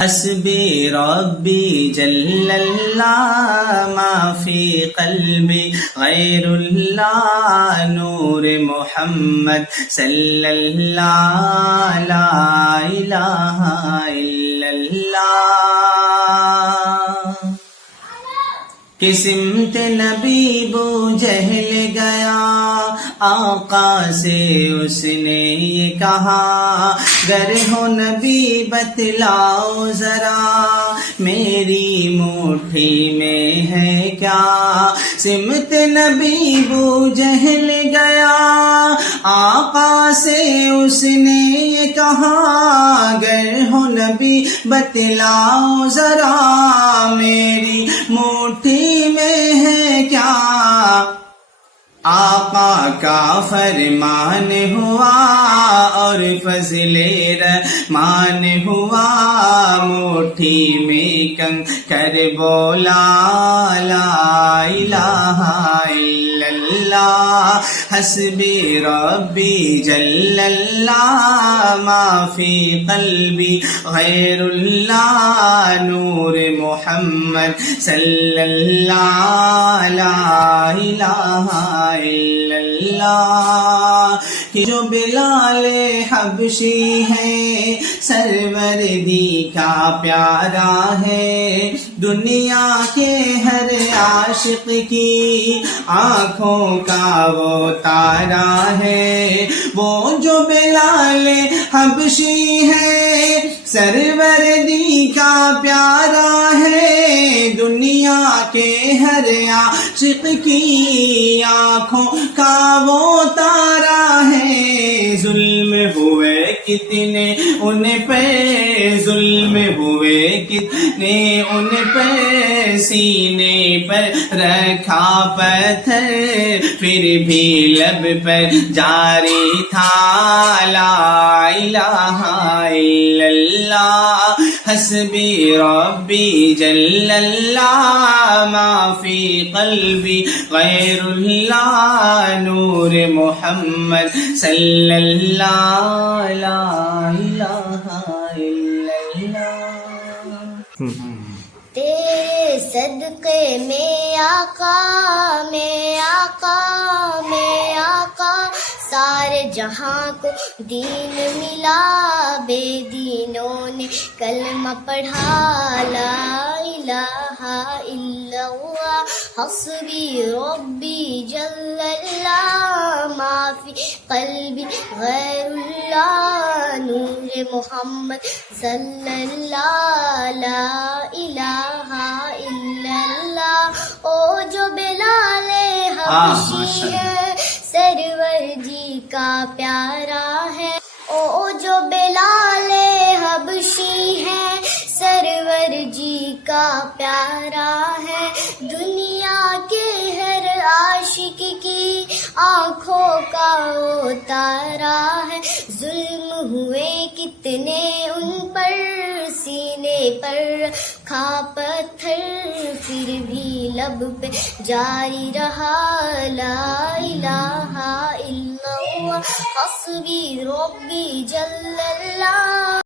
حسبی ربی جل اللہ ما فی قلبی غیر اللہ نور محمد صلی اللہ لا الہ الا اللہ. قسمت نبی بو جہل گیا آقا سے اس نے یہ کہا گر ہو نبی بتلاؤ ذرا میری مٹھی میں ہے کیا. سمت نبی بو جہل گیا آقا سے اس نے یہ کہا گر ہو نبی بتلاؤ ذرا میری مٹھی میں ہے کیا. آقا کا فرمان ہوا اور فضل رحمان ہوا مٹھی میں کنکر بولا لا الہ الا اللہ. حسبی ربی جل اللہ ما فی قلبی غیر اللہ نور محمد صلی اللہ لا الہ الا اللہ. کہ جو بلال حبشی ہے سرور دی کا پیارا ہے دنیا کے ہر عاشق کی آنکھوں کا وہ تارا ہے. وہ جو بلال حبشی ہے سرور دی کا پیارا ہے دنیا کے ہر عاشق کی آنکھوں کا وہ تارا ہے. ظلم ہوئے کتنے ان پہ ظلم ہوئے کتنے ان پہ سینے پر رکھا پتھر پھر بھی لب پر جاری تھا لا الہ الا اللہ. حسبی ربی جل اللہ ما فی قلبی غیر اللہ نور محمد صلی اللہ لا الہ الا اللہ. تیرے صدقے میں آقا میں آقا میں آقا سارے جہاں کو دین ملا بے دینوں نے کلمہ پڑھا لا الہ الا اللہ. حسبی ربی جل اللہ ما فی قلبی غیر اللہ نور محمد صلی اللہ لا الہ الا اللہ. او جو بلال حبشی ہے سرور جی کا پیارا ہے او جو بلال حبشی ہے سرور جی کا پیارا ہے دنیا کے ہر عاشق کی آنکھوں کا وہ تارا ہے. ظلم ہوئے کتنے ان پر سینے پر کھا پتھر پھر بھی لب پہ جاری رہا لا الہ الا اللہ. حسبی ربی جل اللہ